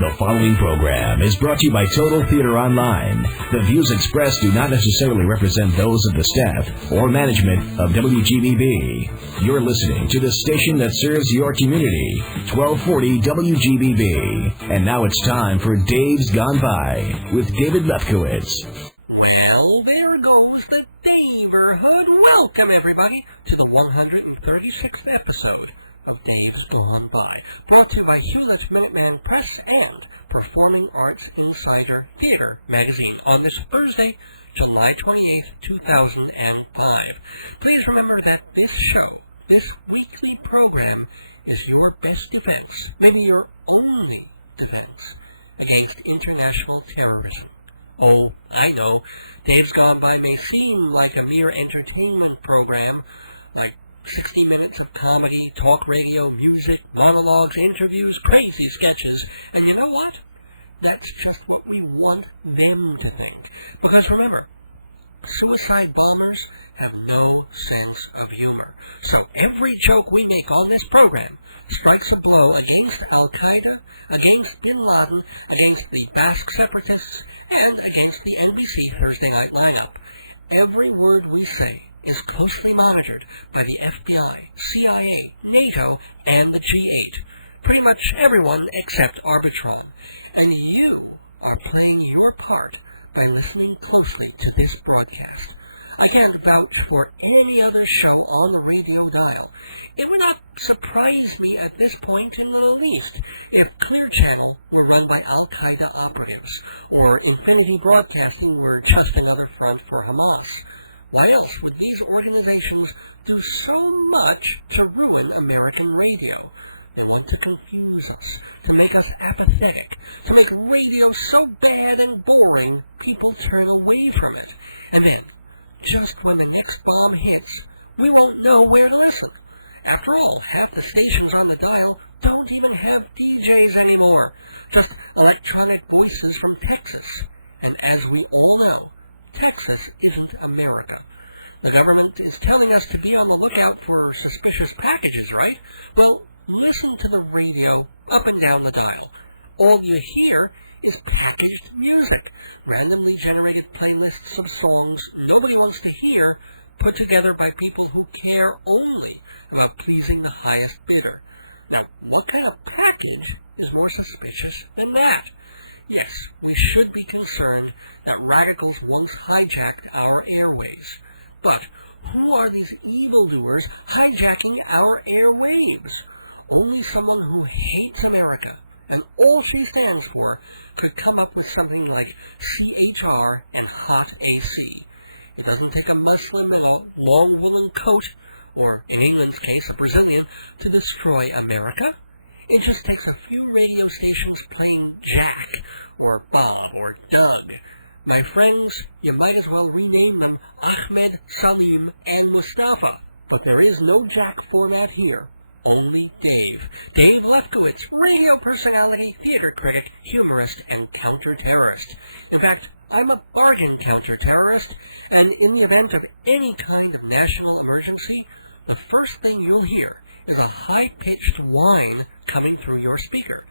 The following program is brought to you by Total Theater Online. The views expressed do not necessarily represent those of the staff or management of WGBB. You're listening to the station that serves your community, 1240 WGBB. And now it's time for Dave's Gone By with David Lefkowitz. Well, there goes the Daverhood. Welcome, everybody, to the 136th episode of Dave's Gone By, brought to you by Hewlett-Minuteman Press and Performing Arts Insider Theater magazine on this Thursday, July 28th, 2005. Please remember that this show, this weekly program, is your best defense, maybe your only defense, against international terrorism. Oh, I know, Dave's Gone By may seem like a mere entertainment program, like 60 minutes of comedy, talk radio, music, monologues, interviews, crazy sketches, and you know what? That's just what we want them to think. Because remember, suicide bombers have no sense of humor. So every joke we make on this program strikes a blow against Al-Qaeda, against Bin Laden, against the Basque separatists, and against the NBC Thursday night lineup. Every word we say is closely monitored by the FBI, CIA, NATO, and the G8. Pretty much everyone except Arbitron. And you are playing your part by listening closely to this broadcast. I can't vouch for any other show on the radio dial. It would not surprise me at this point in the least if Clear Channel were run by Al-Qaeda operatives, or Infinity Broadcasting were just another front for Hamas. Why else would these organizations do so much to ruin American radio? They want to confuse us, to make us apathetic, to make radio so bad and boring people turn away from it. And then, just when the next bomb hits, we won't know where to listen. After all, half the stations on the dial don't even have DJs anymore, just electronic voices from Texas. And as we all know, Texas isn't America. The government is telling us to be on the lookout for suspicious packages, right? Well, listen to the radio up and down the dial. All you hear is packaged music, randomly generated playlists of songs nobody wants to hear, put together by people who care only about pleasing the highest bidder. Now, what kind of package is more suspicious than that? Yes, we should be concerned that radicals once hijacked our airways. But who are these evildoers hijacking our airwaves? Only someone who hates America and all she stands for could come up with something like CHR and hot AC. It doesn't take a Muslim in a long woolen coat, or in England's case, a Brazilian, to destroy America. It just takes a few radio stations playing Jack, or Bob, or Doug. My friends, you might as well rename them Ahmed, Salim, and Mustafa. But there is no Jack format here. Only Dave. Dave Lefkowitz, radio personality, theater critic, humorist, and counter-terrorist. In fact, I'm a bargain counter-terrorist, and in the event of any kind of national emergency, the first thing you'll hear is a high-pitched whine coming through your speaker.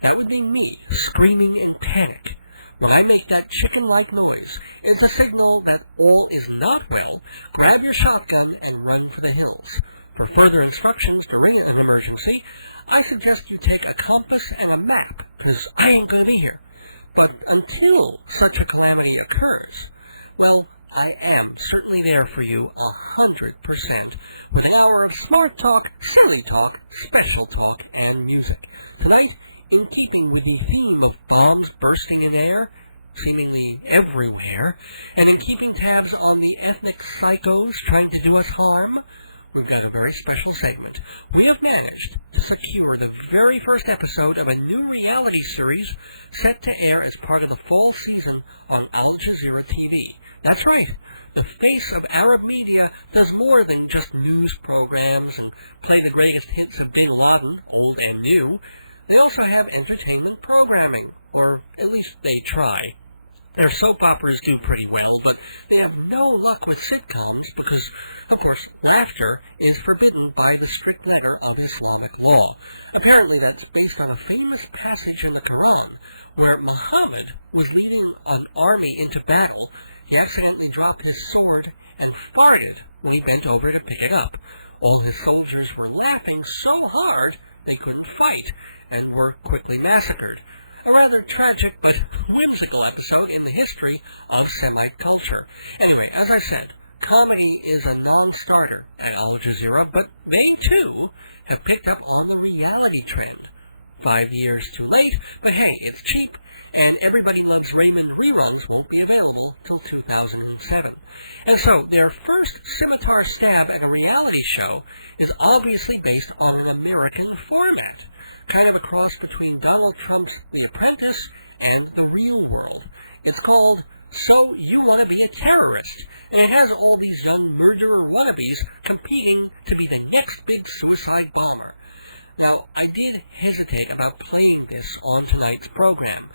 That would be me, screaming in panic. When I make that chicken-like noise, it's a signal that all is not well. Grab your shotgun and run for the hills. For further instructions during an emergency, I suggest you take a compass and a map, because I ain't going to be here. But until such a calamity occurs, well, I am certainly there for you 100%, with an hour of smart talk, silly talk, special talk, and music. Tonight, in keeping with the theme of bombs bursting in air, seemingly everywhere, and in keeping tabs on the ethnic psychos trying to do us harm, we've got a very special segment. We have managed to secure the very first episode of a new reality series set to air as part of the fall season on Al Jazeera TV. That's right. The face of Arab media does more than just news programs and play the greatest hits of Bin Laden, old and new. They also have entertainment programming, or at least they try. Their soap operas do pretty well, but they have no luck with sitcoms because, of course, laughter is forbidden by the strict letter of Islamic law. Apparently that's based on a famous passage in the Quran where Muhammad was leading an army into battle. He accidentally dropped his sword and farted when he bent over to pick it up. All his soldiers were laughing so hard they couldn't fight and were quickly massacred. A rather tragic but whimsical episode in the history of Semite culture. Anyway, as I said, comedy is a non-starter at Al Jazeera, but they, too, have picked up on the reality trend. 5 years too late, but hey, it's cheap, and Everybody Loves Raymond reruns won't be available till 2007. And so, their first scimitar stab at a reality show is obviously based on an American format. Kind of a cross between Donald Trump's The Apprentice and The Real World. It's called So You Want to Be a Terrorist, and it has all these young murderer wannabes competing to be the next big suicide bomber. Now, I did hesitate about playing this on tonight's program.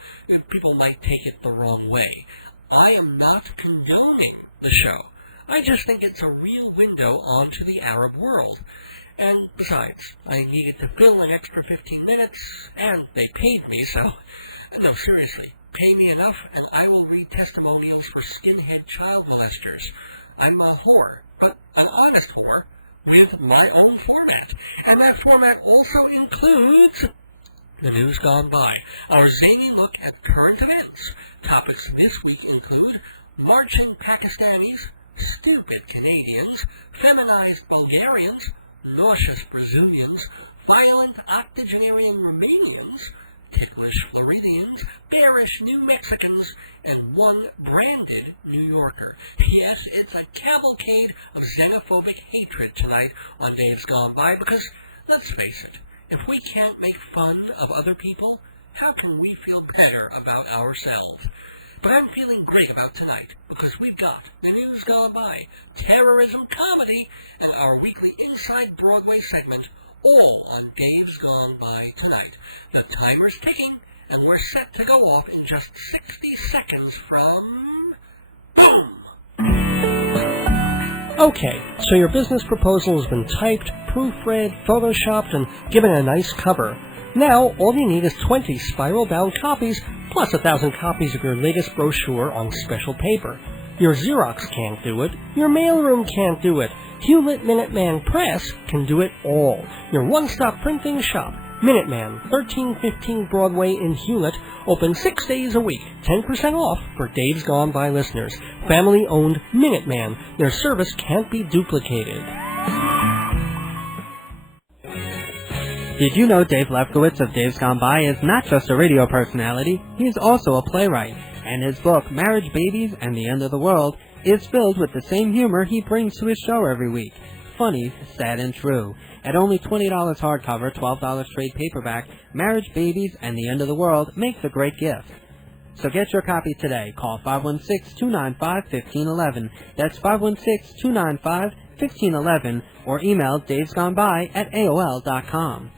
People might take it the wrong way. I am not condoning the show. I just think it's a real window onto the Arab world. And besides, I needed to fill an extra 15 minutes, and they paid me, so... No, seriously, pay me enough, and I will read testimonials for skinhead child molesters. I'm a whore, but an honest whore, with my own format. And that format also includes the news gone by, our zany look at current events. Topics this week include marching Pakistanis, stupid Canadians, feminized Bulgarians, nauseous Brazilians, violent octogenarian Romanians, ticklish Floridians, bearish New Mexicans, and one branded New Yorker. Yes, it's a cavalcade of xenophobic hatred tonight on Dave's Gone By because, let's face it, if we can't make fun of other people, how can we feel better about ourselves? But I'm feeling great about tonight, because we've got the news gone by, terrorism comedy, and our weekly Inside Broadway segment, all on Dave's Gone By tonight. The timer's ticking, and we're set to go off in just 60 seconds from... Boom! Okay, so your business proposal has been typed, proofread, photoshopped, and given a nice cover. Now, all you need is 20 spiral-bound copies, plus 1,000 copies of your latest brochure on special paper. Your Xerox can't do it. Your mailroom can't do it. Hewlett Minuteman Press can do it all. Your one-stop printing shop, Minuteman, 1315 Broadway in Hewlett, open 6 days a week, 10% off for Dave's Gone By listeners. Family-owned Minuteman. Their service can't be duplicated. Did you know Dave Lefkowitz of Dave's Gone By is not just a radio personality, he's also a playwright, and his book, Marriage, Babies, and the End of the World, is filled with the same humor he brings to his show every week. Funny, sad, and true. At only $20 hardcover, $12 trade paperback, Marriage, Babies, and the End of the World makes a great gift. So get your copy today. Call 516-295-1511. That's 516-295-1511, or email davesgoneby@aol.com.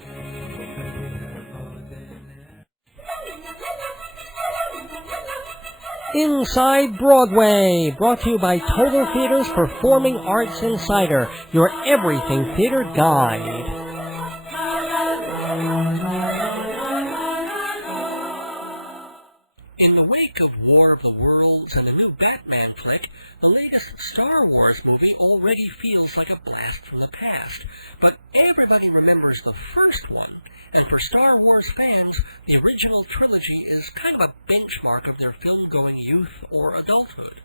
Inside Broadway, brought to you by Total Theater's Performing Arts Insider, your everything theater guide. In the wake of War of the Worlds and the new Batman flick, the latest Star Wars movie already feels like a blast from the past. But everybody remembers the first one, and for Star Wars fans, the original trilogy is kind of a benchmark of their film-going youth or adulthood.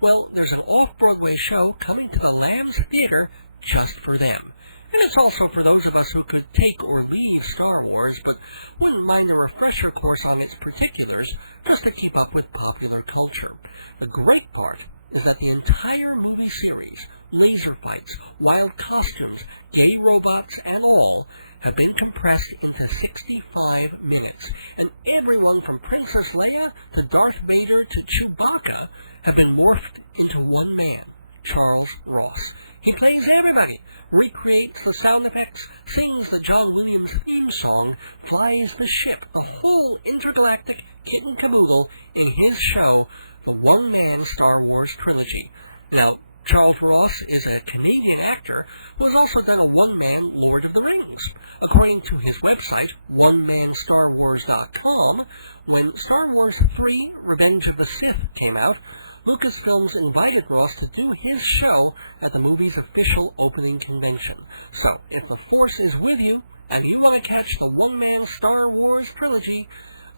Well, there's an off-Broadway show coming to the Lambs Theater just for them. And it's also for those of us who could take or leave Star Wars, but wouldn't mind a refresher course on its particulars, just to keep up with popular culture. The great part is that the entire movie series, laser fights, wild costumes, gay robots, and all, have been compressed into 65 minutes, and everyone from Princess Leia to Darth Vader to Chewbacca have been morphed into one man, Charles Ross. He plays everybody, recreates the sound effects, sings the John Williams theme song, flies the ship, the whole intergalactic kit and caboodle in his show, the one-man Star Wars trilogy. Now, Charles Ross is a Canadian actor who has also done a one-man Lord of the Rings. According to his website, onemanstarwars.com, when Star Wars 3 Revenge of the Sith came out, Lucasfilms invited Ross to do his show at the movie's official opening convention. So, if the Force is with you, and you want to catch the one-man Star Wars trilogy,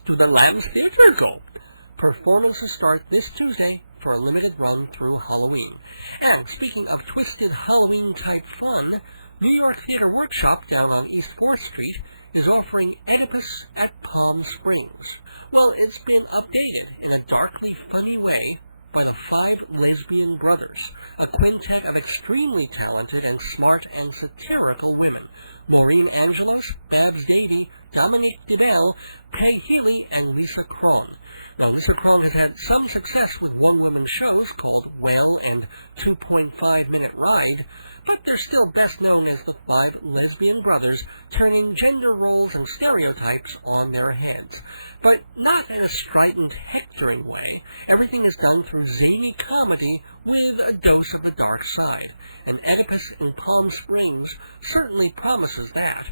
to the Lambs Theater go. Performances start this Tuesday for a limited run through Halloween. And speaking of twisted Halloween-type fun, New York Theater Workshop down on East 4th Street is offering Oedipus at Palm Springs. Well, it's been updated in a darkly funny way by the 5 lesbian brothers, a quintet of extremely talented and smart and satirical women. Maureen Angelos, Babs Davy, Dominique DeBelle, Peg Healy, and Lisa Cron. Now, Lisa Cron has had some success with one-woman shows called Well and 2.5 Minute Ride, but they're still best known as the 5 lesbian brothers turning gender roles and stereotypes on their heads. But not in a strident, hectoring way. Everything is done through zany comedy with a dose of the dark side. And Oedipus in Palm Springs certainly promises that.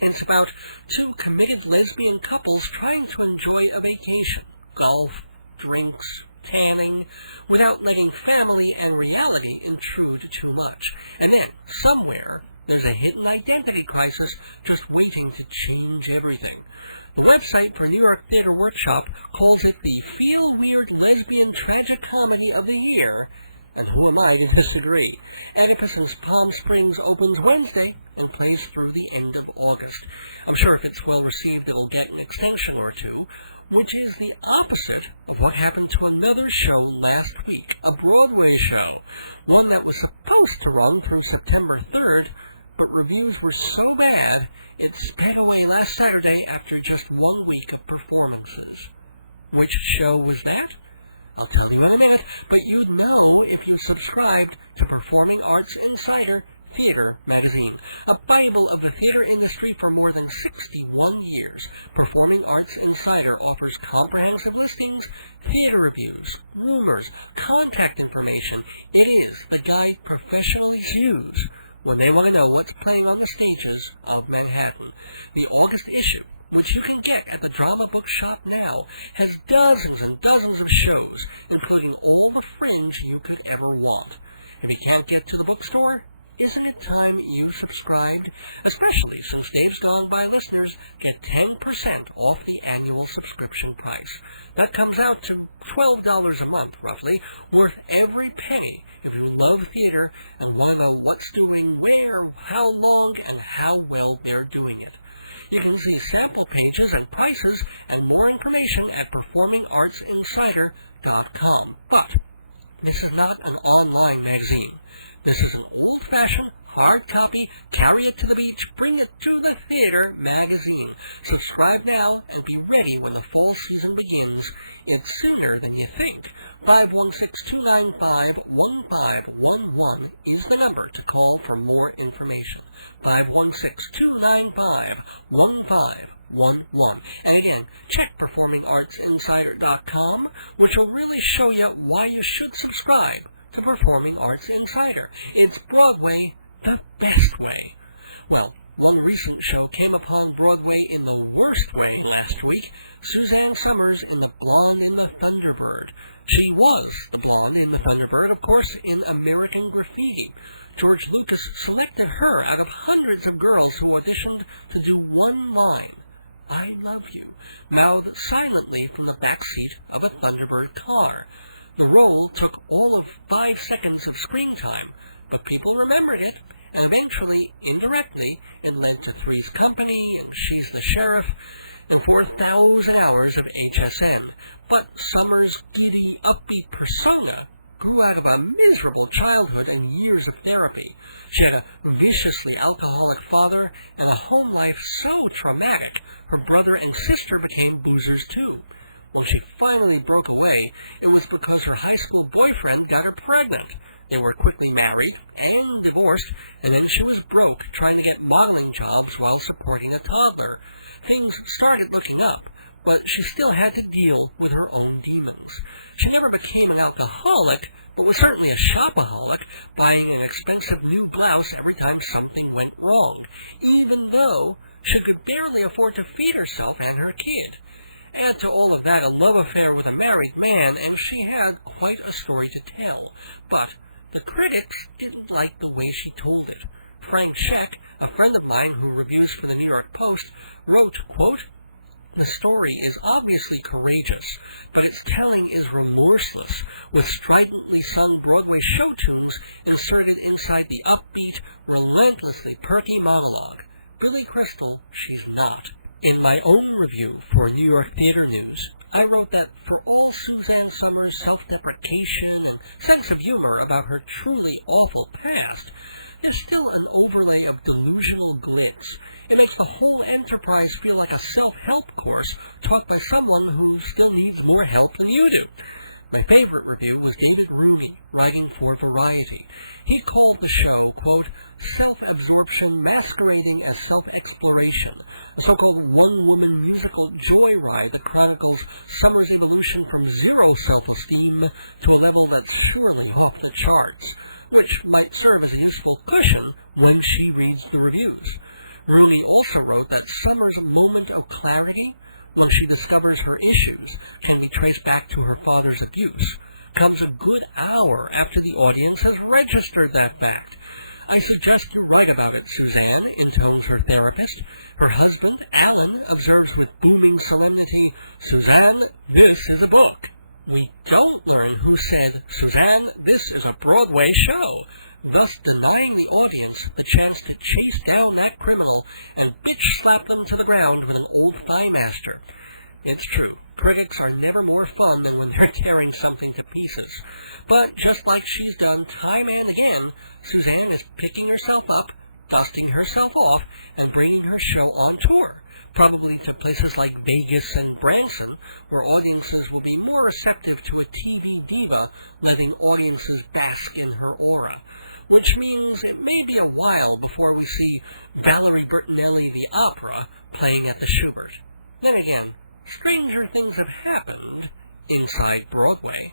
It's about 2 committed lesbian couples trying to enjoy a vacation. Golf, drinks, tanning, without letting family and reality intrude too much. And then, somewhere, there's a hidden identity crisis just waiting to change everything. The website for New York Theater Workshop calls it the Feel Weird Lesbian Tragic Comedy of the Year, and who am I to disagree? Oedipus in Palm Springs opens Wednesday and plays through the end of August. I'm sure if it's well received, it'll get an extension or two, which is the opposite of what happened to another show last week, a Broadway show, one that was supposed to run through September 3rd, but reviews were so bad it sped away last Saturday after just 1 week of performances. Which show was that? I'll tell you in a minute, but you'd know if you subscribed to Performing Arts Insider Theater magazine, a Bible of the theater industry for more than 61 years. Performing Arts Insider offers comprehensive listings, theater reviews, rumors, contact information. It is the guide professionals use when they want to know what's playing on the stages of Manhattan. The August issue, which you can get at the Drama Bookshop now, has dozens and dozens of shows, including all the fringe you could ever want. If you can't get to the bookstore, isn't it time you subscribed? Especially since Dave's Gone By listeners get 10% off the annual subscription price. That comes out to $12 a month, roughly, worth every penny if you love theater and want to know what's doing where, how long, and how well they're doing it. You can see sample pages and prices and more information at performingartsinsider.com. But this is not an online magazine. This is an old-fashioned, hard copy, carry it to the beach, bring it to the theater magazine. Subscribe now and be ready when the fall season begins. It's sooner than you think. 516-295-1511 is the number to call for more information. 516-295-1511. And again, check performingartsinsider.com, which will really show you why you should subscribe to Performing Arts Insider. It's Broadway the best way. Well, one recent show came upon Broadway in the worst way last week. Suzanne Somers in The Blonde in the Thunderbird. She was the blonde in the Thunderbird, of course, in American Graffiti. George Lucas selected her out of hundreds of girls who auditioned to do one line, "I love you," mouthed silently from the back seat of a Thunderbird car. The role took all of 5 seconds of screen time, but people remembered it, and eventually, indirectly, it led to Three's Company and She's the Sheriff, and 4,000 hours of HSN. But Summer's giddy, upbeat persona grew out of a miserable childhood and years of therapy. She had a viciously alcoholic father and a home life so traumatic, her brother and sister became boozers too. When she finally broke away, it was because her high school boyfriend got her pregnant. They were quickly married and divorced, and then she was broke trying to get modeling jobs while supporting a toddler. Things started looking up, but she still had to deal with her own demons. She never became an alcoholic, but was certainly a shopaholic, buying an expensive new blouse every time something went wrong, even though she could barely afford to feed herself and her kid. Add to all of that a love affair with a married man, and she had quite a story to tell. But the critics didn't like the way she told it. Frank Scheck, a friend of mine who reviews for the New York Post, wrote, quote, "The story is obviously courageous, but its telling is remorseless, with stridently sung Broadway show tunes inserted inside the upbeat, relentlessly perky monologue. Billy Crystal, she's not." In my own review for New York Theater News, I wrote that for all Suzanne Somers' self-deprecation and sense of humor about her truly awful past, there's still an overlay of delusional glitz. It makes the whole enterprise feel like a self-help course taught by someone who still needs more help than you do. My favorite review was David Rooney, writing for Variety. He called the show, quote, "self-absorption masquerading as self-exploration, a so-called one-woman musical joyride that chronicles Summer's evolution from zero self-esteem to a level that's surely off the charts, which might serve as a useful cushion when she reads the reviews." Rooney also wrote that Summer's moment of clarity, when she discovers her issues can be traced back to her father's abuse, comes a good hour after the audience has registered that fact. "I suggest you write about it, Suzanne," intones her therapist. Her husband, Alan, observes with booming solemnity, "Suzanne, this is a book." We don't learn who said, "Suzanne, this is a Broadway show," thus denying the audience the chance to chase down that criminal and bitch-slap them to the ground with an old thighmaster. It's true, critics are never more fun than when they're tearing something to pieces. But just like she's done time and again, Suzanne is picking herself up, dusting herself off, and bringing her show on tour, probably to places like Vegas and Branson, where audiences will be more receptive to a TV diva letting audiences bask in her aura. Which means it may be a while before we see Valerie Bertinelli the opera playing at the Schubert. Then again, stranger things have happened inside Broadway.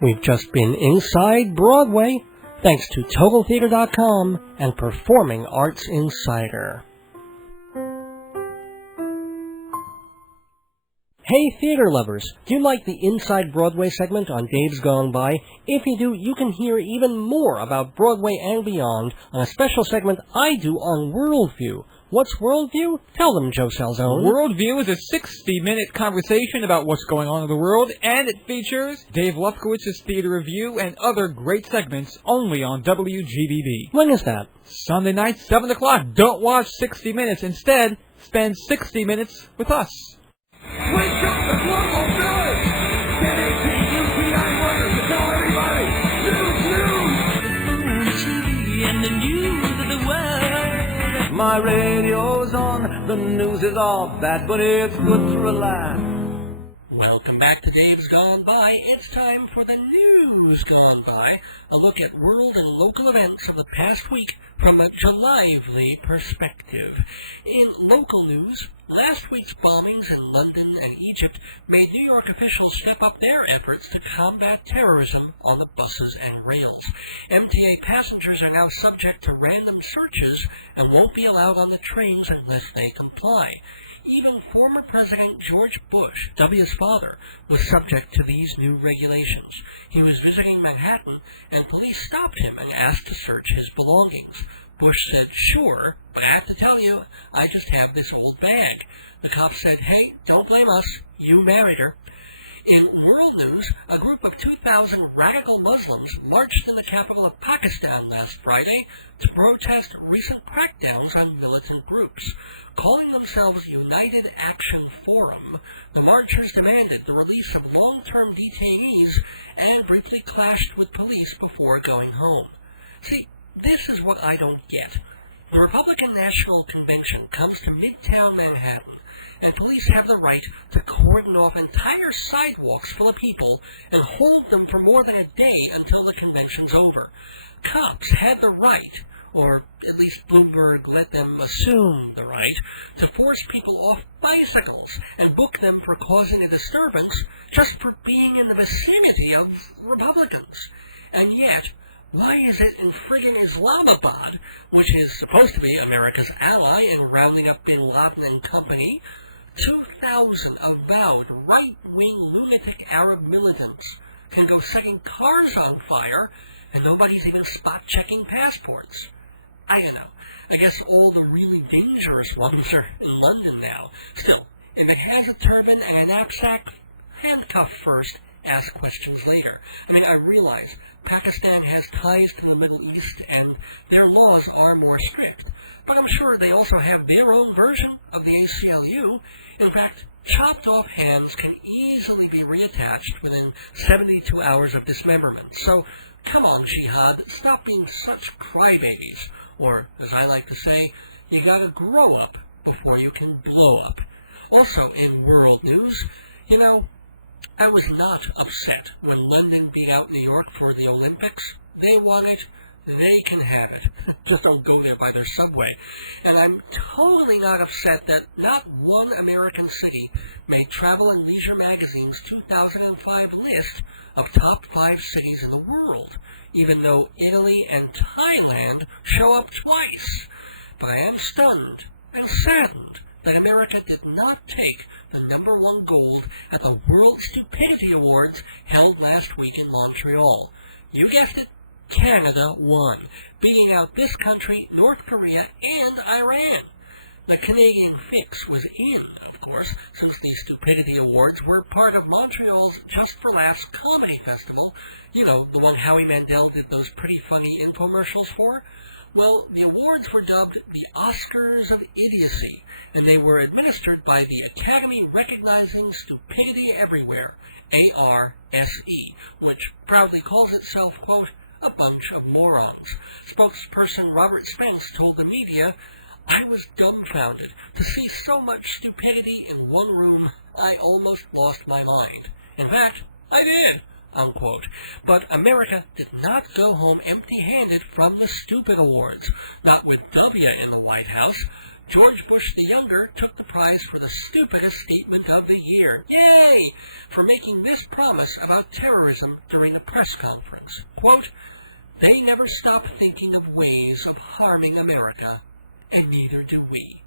We've just been inside Broadway, thanks to TotalTheater.com and Performing Arts Insider. Hey theater lovers, do you like the Inside Broadway segment on Dave's Gone By? If you do, you can hear even more about Broadway and beyond on a special segment I do on Worldview. What's Worldview? Tell them, Joe Salzone. Worldview is a 60-minute conversation about what's going on in the world, and it features Dave Lefkowitz's theater review and other great segments only on WGBB. When is that? Sunday night, 7 o'clock. Don't watch 60 Minutes. Instead, spend 60 minutes with us. My radio's on, the news is all bad, but it's good to relax. Welcome back to Dave's Gone By. It's time for the News Gone By, a look at world and local events of the past week from a JULIVELY perspective. In local news, last week's bombings in London and Egypt made New York officials step up their efforts to combat terrorism on the buses and rails. MTA passengers are now subject to random searches and won't be allowed on the trains unless they comply. Even former President George Bush, W's father, was subject to these new regulations. He was visiting Manhattan, and police stopped him and asked to search his belongings. Bush said, "Sure, but I have to tell you, I just have this old bag." The cops said, "Hey, don't blame us. You married her." In world news, a group of 2,000 radical Muslims marched in the capital of Pakistan last Friday to protest recent crackdowns on militant groups. Calling themselves United Action Forum, the marchers demanded the release of long-term detainees and briefly clashed with police before going home. See, this is what I don't get. The Republican National Convention comes to Midtown Manhattan, and police have the right to cordon off entire sidewalks full of people and hold them for more than a day until the convention's over. Cops had the right, or at least Bloomberg let them assume the right, to force people off bicycles and book them for causing a disturbance just for being in the vicinity of Republicans. And yet, why is it in friggin' Islamabad, which is supposed to be America's ally in rounding up bin Laden and company, 2,000 avowed right-wing lunatic Arab militants can go setting cars on fire, and nobody's even spot-checking passports? I don't know. I guess all the really dangerous ones are in London now. Still, if it has a turban and a knapsack, handcuff first, ask questions later. I mean, I realize Pakistan has ties to the Middle East and their laws are more strict, but I'm sure they also have their own version of the ACLU. In fact, chopped off hands can easily be reattached within 72 hours of dismemberment. So, come on, Jihad, stop being such crybabies. Or, as I like to say, you gotta grow up before you can blow up. Also, in world news, you know, I was not upset when London beat out New York for the Olympics. They want it. They can have it. Just don't go there by their subway. And I'm totally not upset that not one American city made Travel and Leisure magazine's 2005 list of top 5 cities in the world, even though Italy and Thailand show up twice. But I am stunned and saddened that America did not take the #1 gold at the World Stupidity Awards held last week in Montreal. You guessed it, Canada won, beating out this country, North Korea, and Iran. The Canadian fix was in, of course, since the Stupidity Awards were part of Montreal's Just for Laughs comedy festival. You know, the one Howie Mandel did those pretty funny infomercials for. Well, the awards were dubbed the Oscars of Idiocy, and they were administered by the Academy Recognizing Stupidity Everywhere, ARSE, which proudly calls itself, quote, a bunch of morons. Spokesperson Robert Spence told the media, I was dumbfounded to see so much stupidity in one room. I almost lost my mind. In fact, I did, unquote. But America did not go home empty-handed from the Stupid Awards. Not with W in the White House. George Bush the Younger took the prize for the stupidest statement of the year. Yay! For making this promise about terrorism during a press conference. Quote, they never stop thinking of ways of harming America, and neither do we.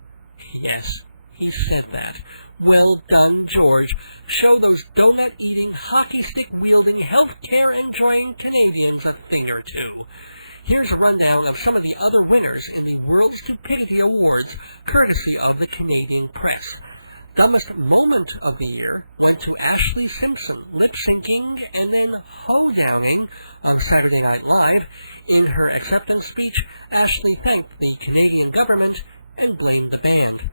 Yes, he said that. Well done, George. Show those donut-eating, hockey-stick-wielding, health-care-enjoying Canadians a thing or two. Here's a rundown of some of the other winners in the World Stupidity Awards, courtesy of the Canadian press. Dumbest moment of the year went to Ashley Simpson, lip-syncing and then hoedowning on Saturday Night Live. In her acceptance speech, Ashley thanked the Canadian government and blamed the band.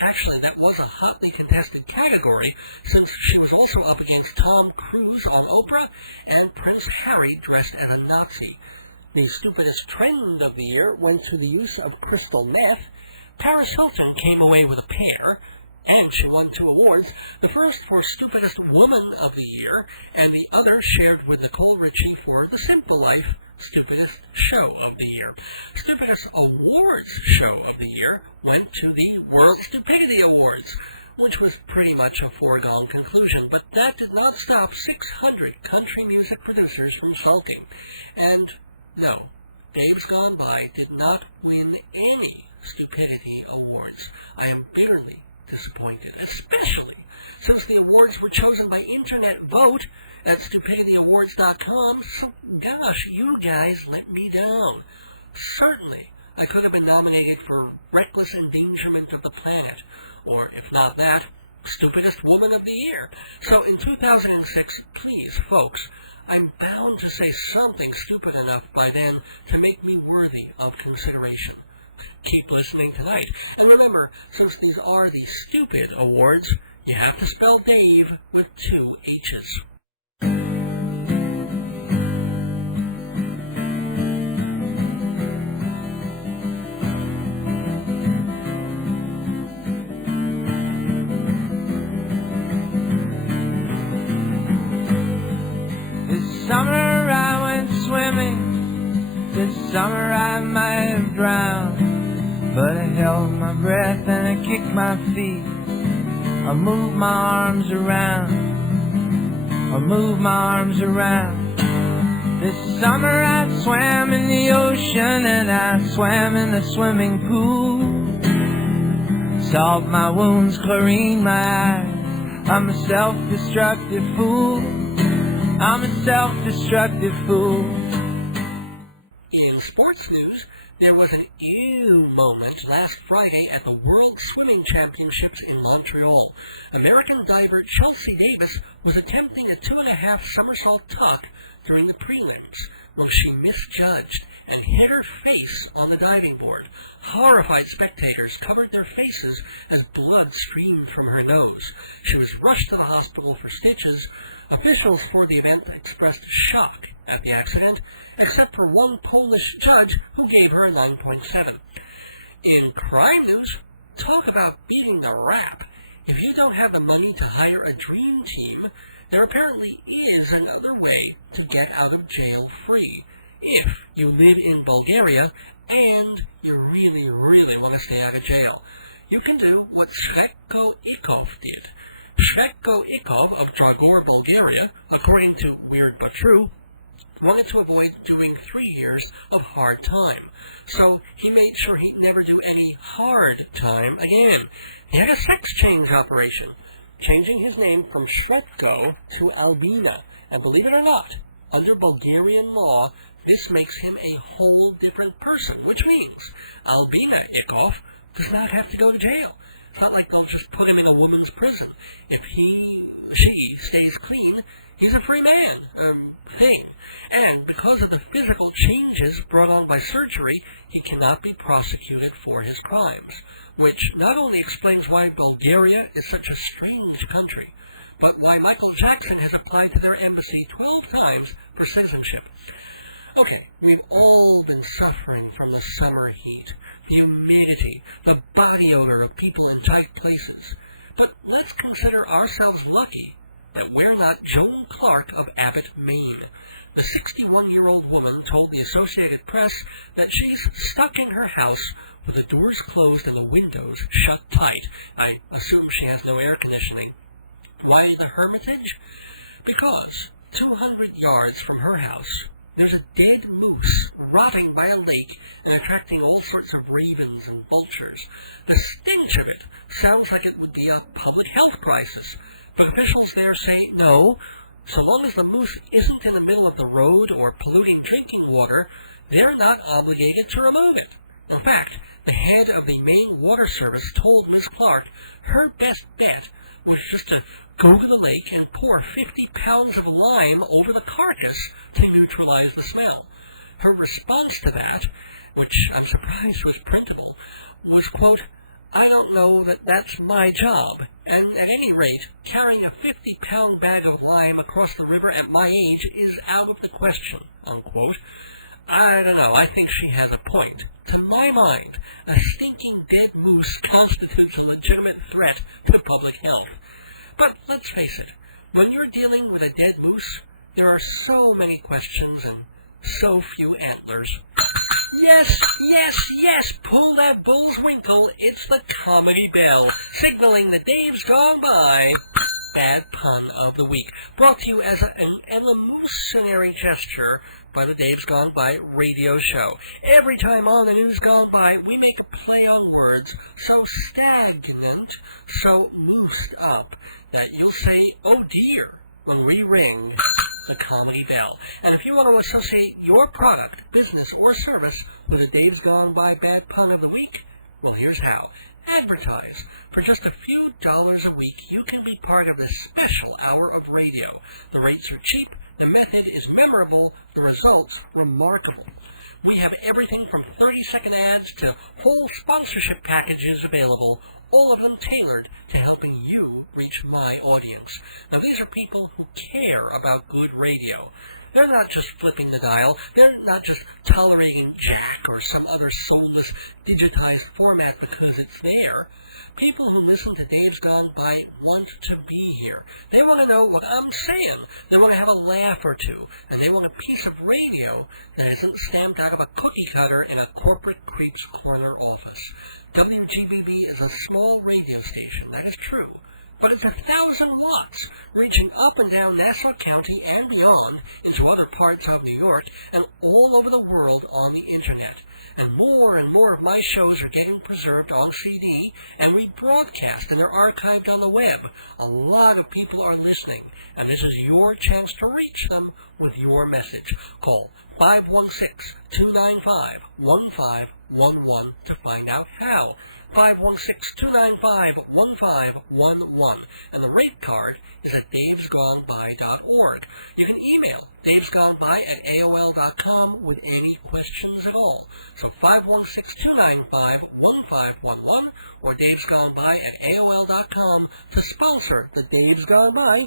Actually, that was a hotly contested category, since she was also up against Tom Cruise on Oprah and Prince Harry dressed as a Nazi. The stupidest trend of the year went to the use of crystal meth. Paris Hilton came away with a pair, and she won 2 awards, the first for Stupidest Woman of the Year, and the other shared with Nicole Richie for The Simple Life Stupidest Show of the Year. Stupidest Awards Show of the Year went to the World Stupidity Awards, which was pretty much a foregone conclusion, but that did not stop 600 country music producers from sulking. And no, Dave's Gone By did not win any Stupidity Awards. I am bitterly disappointed, especially since the awards were chosen by internet vote at StupidityAwards.com, so gosh, you guys let me down. Certainly, I could have been nominated for Reckless Endangerment of the Planet, or if not that, Stupidest Woman of the Year. So in 2006, please, folks, I'm bound to say something stupid enough by then to make me worthy of consideration. Keep listening tonight. And remember, since these are the Stupid Awards, you have to spell Dave with 2 H's. This summer I went swimming to This summer I might have drowned, but I held my breath and I kicked my feet. I moved my arms around, I moved my arms around. This summer I swam in the ocean and I swam in the swimming pool. Salved my wounds, chlorine my eyes. I'm a self-destructive fool. I'm a self-destructive fool. In sports news, there was an ew moment last Friday at the World Swimming Championships in Montreal. American diver Chelsea Davis was attempting a 2.5 somersault tuck during the prelims when she misjudged and hit her face on the diving board. Horrified spectators covered their faces as blood streamed from her nose. She was rushed to the hospital for stitches. Officials for the event expressed shock at the accident, except for one Polish judge who gave her a 9.7. In crime news, talk about beating the rap. If you don't have the money to hire a dream team, there apparently is another way to get out of jail free. If you live in Bulgaria and you really, really want to stay out of jail, you can do what Sretko Ikov did. Sretko Ikov of Dragor, Bulgaria, according to Weird But True, wanted to avoid doing 3 years of hard time. So he made sure he'd never do any hard time again. He had a sex change operation, changing his name from Sretko to Albina. And believe it or not, under Bulgarian law, this makes him a whole different person, which means Albina Ikov does not have to go to jail. It's not like they'll just put him in a woman's prison. If she stays clean, he's a free man, thing. And because of the physical changes brought on by surgery, he cannot be prosecuted for his crimes, which not only explains why Bulgaria is such a strange country, but why Michael Jackson has applied to their embassy 12 times for citizenship. Okay, we've all been suffering from the summer heat, the humidity, the body odor of people in tight places. But let's consider ourselves lucky that we're not Joan Clark of Abbott, Maine. The 61-year-old woman told the Associated Press that she's stuck in her house with the doors closed and the windows shut tight. I assume she has no air conditioning. Why the Hermitage? Because 200 yards from her house, there's a dead moose rotting by a lake and attracting all sorts of ravens and vultures. The stench of it sounds like it would be a public health crisis, but officials there say no. So long as the moose isn't in the middle of the road or polluting drinking water, they're not obligated to remove it. In fact, the head of the Maine Water Service told Ms. Clark her best bet was just to go to the lake and pour 50 pounds of lime over the carcass to neutralize the smell. Her response to that, which I'm surprised was printable, was, quote, "I don't know that that's my job, and at any rate, carrying a 50-pound bag of lime across the river at my age is out of the question," unquote. I don't know, I think she has a point. To my mind, a stinking dead moose constitutes a legitimate threat to public health. But let's face it, when you're dealing with a dead moose, there are so many questions and so few antlers. Yes, yes, yes, pull that bull's winkle, it's the comedy bell, signaling the Dave's Gone By Bad Pun of the Week, brought to you as an eleemosynary gesture by the Dave's Gone By radio show. Every time on the News Gone By, we make a play on words so stagnant, so moosed up, that you'll say, "Oh dear," when we ring the comedy bell. And if you want to associate your product, business, or service with the Dave's Gone By Bad Pun of the Week, well, here's how. Advertise. For just a few dollars a week, you can be part of this special hour of radio. The rates are cheap, the method is memorable, the results remarkable. We have everything from 30-second ads to whole sponsorship packages available, all of them tailored to helping you reach my audience. Now, these are people who care about good radio. They're not just flipping the dial. They're not just tolerating Jack or some other soulless, digitized format because it's there. People who listen to Dave's Gone By want to be here. They want to know what I'm saying. They want to have a laugh or two. And they want a piece of radio that isn't stamped out of a cookie cutter in a corporate creep's corner office. WGBB is a small radio station, that is true. But it's 1,000 watts, reaching up and down Nassau County and beyond into other parts of New York and all over the world on the Internet. And more of my shows are getting preserved on CD and rebroadcast, and they're archived on the web. A lot of people are listening, and this is your chance to reach them with your message. Call 516-295-1511 to find out how. 516-295-1511. And the rate card is at davesgoneby.org. You can email davesgoneby@aol.com with any questions at all. So 516-295-1511 or davesgoneby@aol.com to sponsor the Dave's Gone By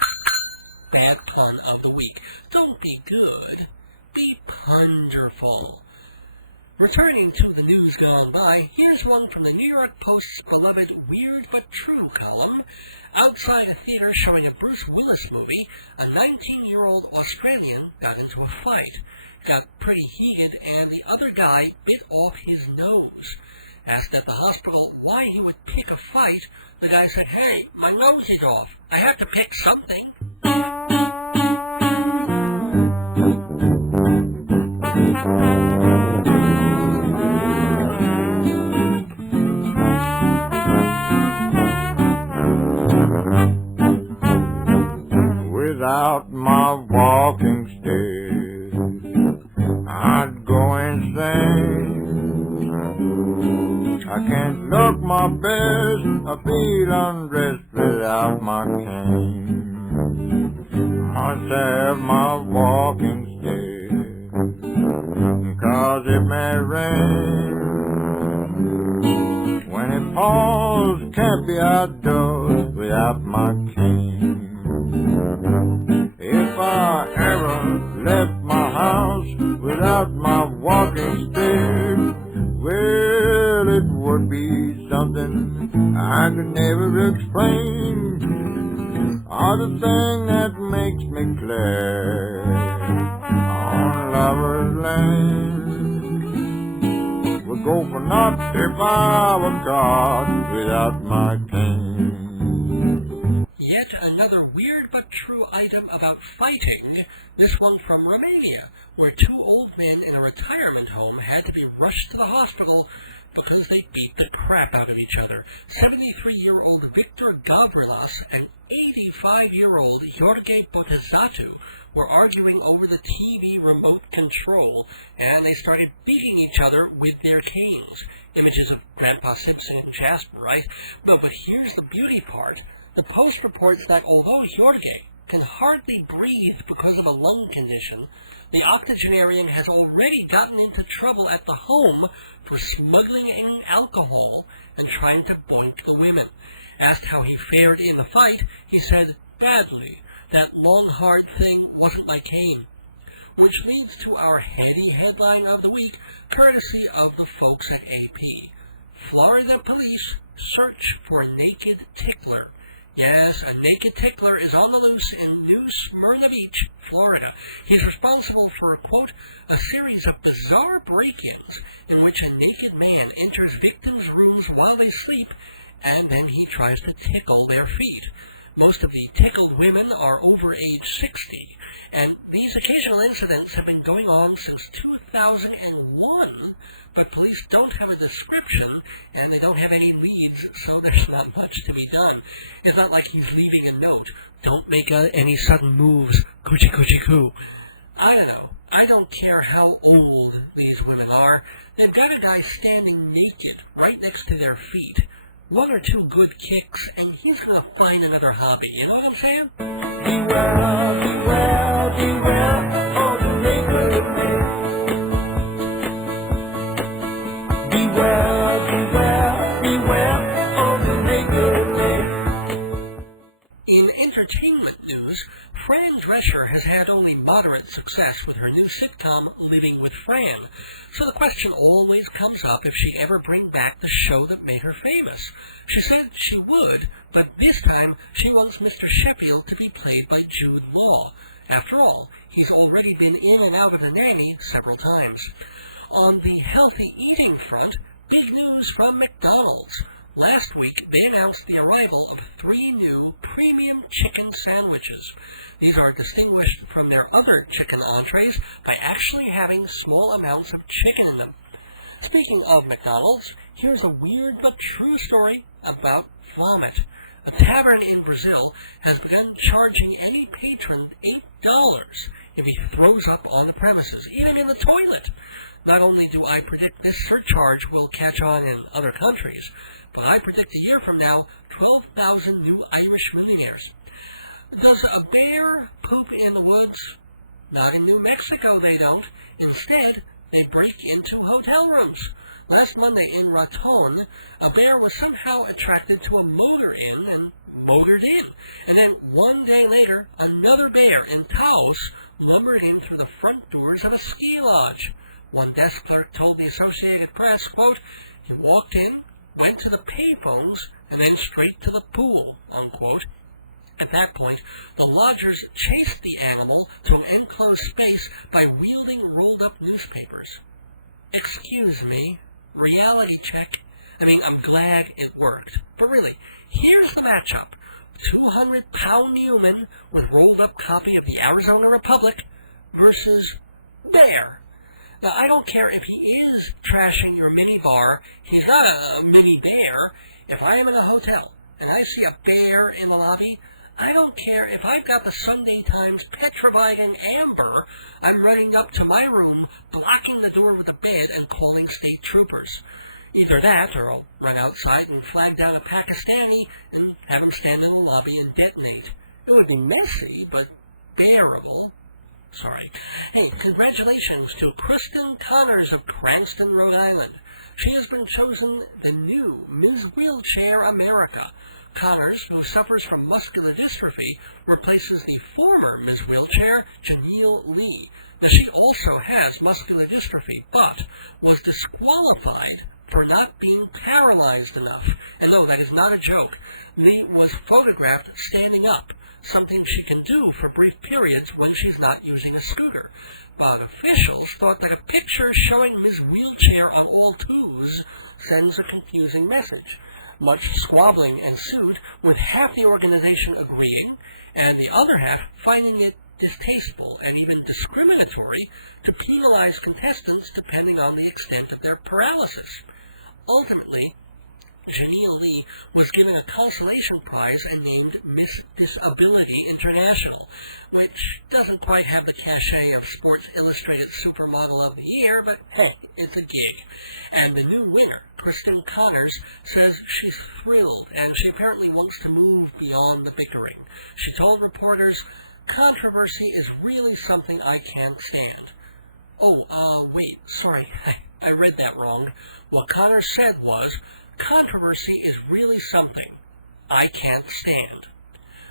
Bad Pun of the Week. Don't be good, be punderful. Returning to the news gone by, here's one from the New York Post's beloved Weird But True column. Outside a theater showing a Bruce Willis movie, a 19-year-old Australian got into a fight. Got pretty heated, and the other guy bit off his nose. Asked at the hospital why he would pick a fight, the guy said, "Hey, my nose is off. I have to pick something." Without my walking stick, I'd go insane. I can't look my best, I feel undressed without my cane. Must have my walking stick, 'cause it may rain. When it pours, can't be outdoors without my cane. If I ever left my house without my walking stick, well, it would be something I could never explain. All the thing that makes me glad on Lover's Lane would go for naught if I were gone without my cane. Yet another weird but true item about fighting, this one from Romania, where two old men in a retirement home had to be rushed to the hospital because they beat the crap out of each other. 73-year-old Victor Gavrilas and 85-year-old Jorge Botezatu were arguing over the TV remote control, and they started beating each other with their canes. Images of Grandpa Simpson and Jasper, right? But here's the beauty part. The Post reports that although Jorge can hardly breathe because of a lung condition, the octogenarian has already gotten into trouble at the home for smuggling in alcohol and trying to boink the women. Asked how he fared in the fight, he said, "Badly. That long, hard thing wasn't my cane." Which leads to our heady headline of the week, courtesy of the folks at AP. Florida police search for naked tickler. Yes, a naked tickler is on the loose in New Smyrna Beach, Florida. He's responsible for, quote, a series of bizarre break-ins in which a naked man enters victims' rooms while they sleep, and then he tries to tickle their feet. Most of the tickled women are over age 60, and these occasional incidents have been going on since 2001, but police don't have a description, and they don't have any leads, so there's not much to be done. It's not like he's leaving a note. Don't make any sudden moves. Coochie coochie coo. I don't know. I don't care how old these women are. They've got a guy standing naked right next to their feet. One or two good kicks, and he's going to find another hobby. You know what I'm saying? Beware, beware, beware of the naked man. Beware, beware, beware of the naked man. In entertainment news, Fran Drescher has had only moderate success with her new sitcom, Living with Fran. So the question always comes up if she'd ever bring back the show that made her famous. She said she would, but this time she wants Mr. Sheffield to be played by Jude Law. After all, he's already been in and out of The Nanny several times. On the healthy eating front, big news from McDonald's. Last week, they announced the arrival of 3 new premium chicken sandwiches. These are distinguished from their other chicken entrees by actually having small amounts of chicken in them. Speaking of McDonald's, here's a weird but true story about vomit. A tavern in Brazil has begun charging any patron $8 if he throws up on the premises, even in the toilet. Not only do I predict this surcharge will catch on in other countries, but I predict a year from now, 12,000 new Irish millionaires. Does a bear poop in the woods? Not in New Mexico, they don't. Instead, they break into hotel rooms. Last Monday in Raton, a bear was somehow attracted to a motor inn and motored in. And then one day later, another bear in Taos lumbered in through the front doors of a ski lodge. One desk clerk told the Associated Press, quote, he walked in, went to the payphones, and then straight to the pool, unquote. At that point, the lodgers chased the animal to an enclosed space by wielding rolled-up newspapers. Excuse me, reality check. I mean, I'm glad it worked. But really, here's the matchup. 200-pound human with rolled-up copy of the Arizona Republic versus bear. Now, I don't care if he is trashing your minibar. He's not a mini bear. If I am in a hotel and I see a bear in the lobby, I don't care if I've got the Sunday Times petrified in amber. I'm running up to my room, blocking the door with a bed, and calling state troopers. Either that, or I'll run outside and flag down a Pakistani and have him stand in the lobby and detonate. It would be messy, but bearable. Sorry. Hey, congratulations to Kristen Connors of Cranston, Rhode Island. She has been chosen the new Ms. Wheelchair America. Connors, who suffers from muscular dystrophy, replaces the former Ms. Wheelchair, Janelle Lee. Now, she also has muscular dystrophy, but was disqualified for not being paralyzed enough. And no, that is not a joke. Lee was photographed standing up, something she can do for brief periods when she's not using a scooter. But officials thought that a picture showing Ms. Wheelchair on all twos sends a confusing message. Much squabbling ensued, with half the organization agreeing and the other half finding it distasteful and even discriminatory to penalize contestants depending on the extent of their paralysis. Ultimately, Janelle Lee was given a consolation prize and named Miss Disability International, which doesn't quite have the cachet of Sports Illustrated Supermodel of the Year, but hey, it's a gig. And the new winner, Kristen Connors, says she's thrilled, and she apparently wants to move beyond the bickering. She told reporters, "Controversy is really something I can't stand." Wait, sorry, I read that wrong. What Connors said was, "Controversy is really something I can't stand."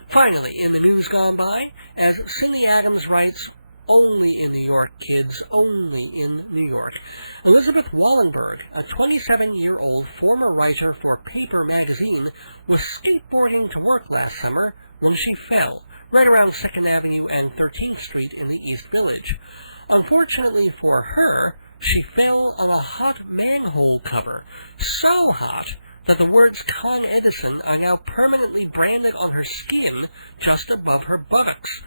Finally, in the news gone by, as Cindy Adams writes, only in New York, kids, only in New York. Elizabeth Wallenberg, a 27-year-old former writer for Paper magazine, was skateboarding to work last summer when she fell, right around 2nd Avenue and 13th Street in the East Village. Unfortunately for her, she fell on a hot manhole cover, so hot that the words Con Edison are now permanently branded on her skin just above her buttocks.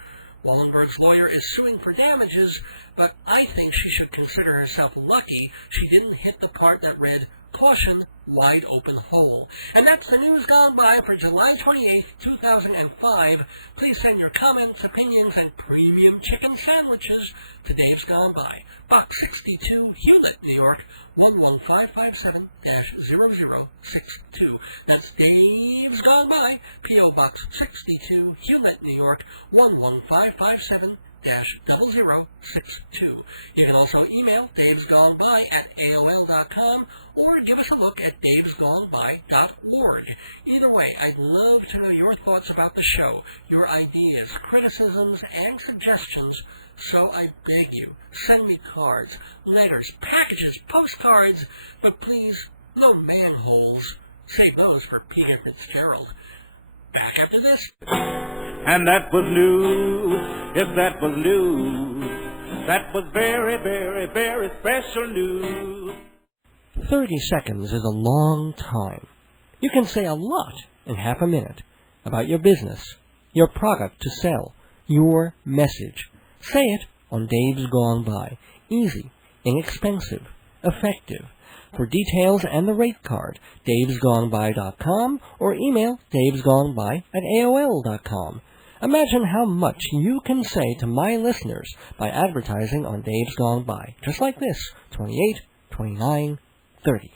Wallenberg's lawyer is suing for damages, but I think she should consider herself lucky she didn't hit the part that read, "Caution, wide open hole." And that's the news gone by for July 28th, 2005. Please send your comments, opinions, and premium chicken sandwiches to Dave's Gone By, Box 62, Hewlett, New York, 11557-0062. That's Dave's Gone By, P.O. Box 62, Hewlett, New York, 11557 800-0062. You can also email davesgoneby@aol.com or give us a look at davesgoneby.org. Either way, I'd love to know your thoughts about the show, your ideas, criticisms, and suggestions. So I beg you, send me cards, letters, packages, postcards, but please, no manholes. Save those for Peter Fitzgerald. Back after this. And that was news, yes, that was news. That was very, very, very special news. 30 seconds is a long time. You can say a lot in half a minute about your business, your product to sell, your message. Say it on Dave's Gone By. Easy, inexpensive, effective. For details and the rate card, davesgoneby.com or email davesgoneby@aol.com. Imagine how much you can say to my listeners by advertising on Dave's Gone By. Just like this, 28, 29, 30.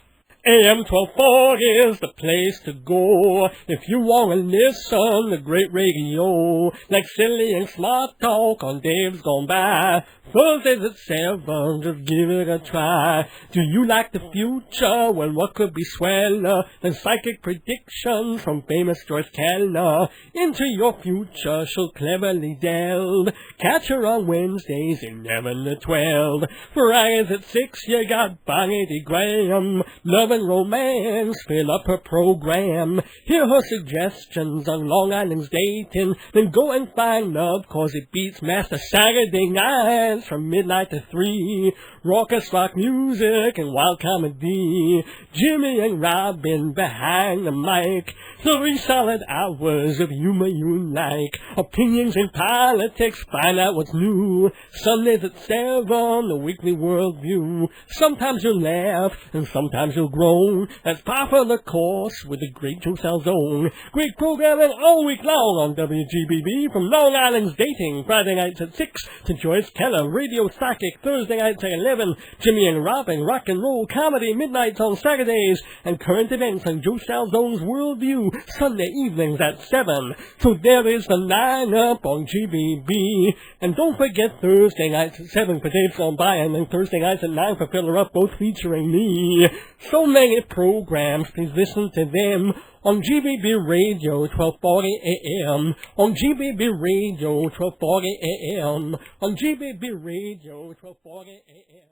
AM 1240 is the place to go if you want to listen to great radio, like silly and smart talk on Dave's Gone By. Thursdays at 7, just give it a try. Do you like the future? Well, what could be sweller than psychic predictions from famous George Kellner? Into your future she'll cleverly delve. Catch her on Wednesdays, 11 to 12. Fridays at 6, you got Bonnie Graham. Love and romance fill up her program. Hear her suggestions on Long Island's dating. Then go and find love, 'cause it beats Master Saturday nights from midnight to 3. Raucous rock music and wild comedy. Jimmy and Robin behind the mic. 3 solid hours of humor you like. Opinions in politics, find out what's new. Sundays at 7, the weekly worldview. Sometimes you'll laugh and sometimes you'll groan. That's par for the course with the great Joe Salzone. Great programming all week long on WGBB from Long Island's dating. Friday nights at 6 to Joyce Keller, Radio Psychic. Thursday nights at 11, Jimmy and Robin, rock and roll comedy. Midnights on Saturdays, and current events on Joe Salzone's Worldview. Sunday evenings at 7. So there is the lineup on GBB. And don't forget Thursday nights at 7 for Dave's Gone By, and then Thursday nights at 9 for Fill Her Up, both featuring me. So many programs, please listen to them on GBB Radio 1240 AM, on GBB Radio 1240 AM, on GBB Radio 1240 AM.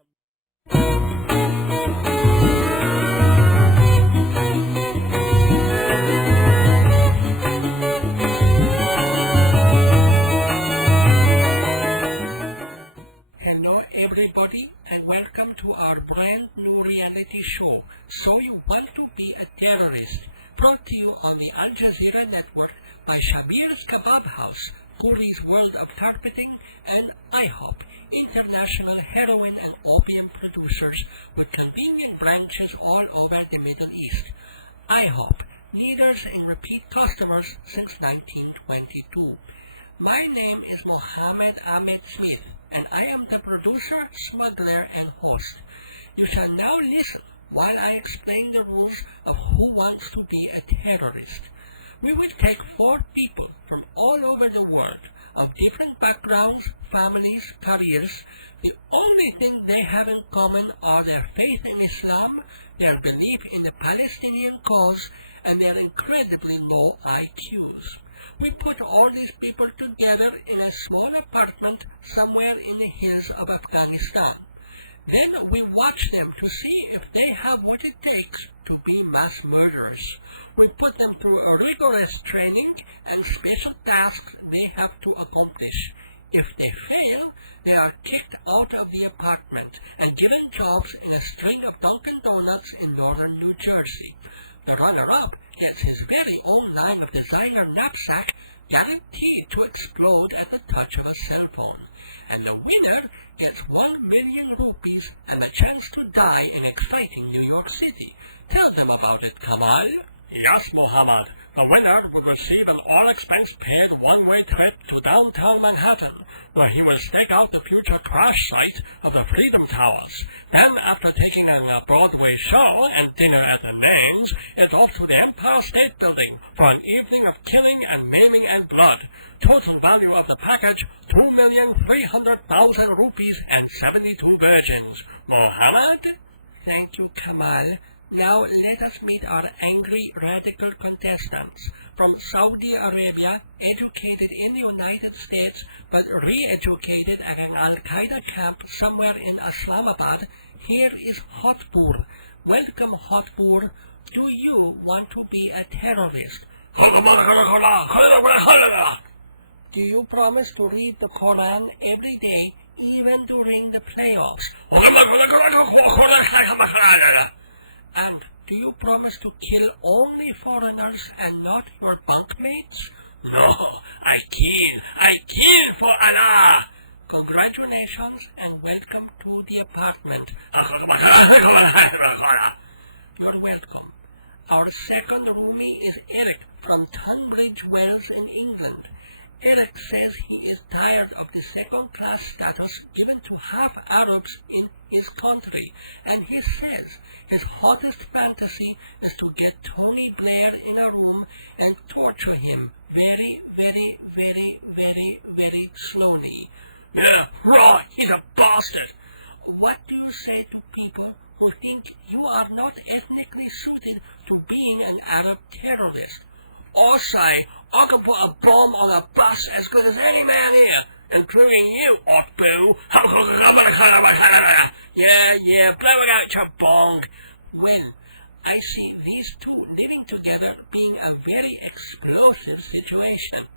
Hello everybody, and welcome to our brand new reality show, So You Want to Be a Terrorist, brought to you on the Al Jazeera network by Shabir's Kebab House, Guri's World of Carpeting, and IHOP, international heroin and opium producers with convenient branches all over the Middle East. IHOP, leaders in repeat customers since 1922. My name is Mohammed Ahmed Smith, and I am the producer, smuggler, and host. You shall now listen while I explain the rules of Who Wants to Be a Terrorist. We will take 4 people from all over the world, of different backgrounds, families, careers. The only thing they have in common are their faith in Islam, their belief in the Palestinian cause, and their incredibly low IQs. We put all these people together in a small apartment somewhere in the hills of Afghanistan. Then we watch them to see if they have what it takes to be mass murderers. We put them through a rigorous training and special tasks they have to accomplish. If they fail, they are kicked out of the apartment and given jobs in a string of Dunkin' Donuts in northern New Jersey. The runner-up gets his very own line of designer knapsack, guaranteed to explode at the touch of a cell phone. And the winner gets 1 million rupees and the chance to die in exciting New York City. Tell them about it, Kamal. Yes, Mohammed. The winner will receive an all-expense-paid one-way trip to downtown Manhattan, where he will stake out the future crash site of the Freedom Towers. Then, after taking a Broadway show and dinner at the Names, it's off to the Empire State Building for an evening of killing and maiming and blood. Total value of the package, 2,300,000 rupees and 72 virgins. Mohammed? Thank you, Kamal. Now let us meet our angry radical contestants. From Saudi Arabia, educated in the United States, but re-educated at an Al-Qaeda camp somewhere in Islamabad, here is Hotpur. Welcome, Hotpur. Do you want to be a terrorist? Do you promise to read the Quran every day, even during the playoffs? And do you promise to kill only foreigners and not your bunkmates? No, I kill for Allah. Congratulations and welcome to the apartment. You're welcome. Our second roomie is Eric from Tunbridge Wells in England. Eric says he is tired of the second-class status given to half Arabs in his country, and he says his hottest fantasy is to get Tony Blair in a room and torture him very, very, very, very, very slowly. Yeah, right, he's a bastard. What do you say to people who think you are not ethnically suited to being an Arab terrorist? I say, I can put a bomb on a bus as good as any man here, including you, Otboo. Yeah, blowing out your bong. Well, I see these two living together being a very explosive situation.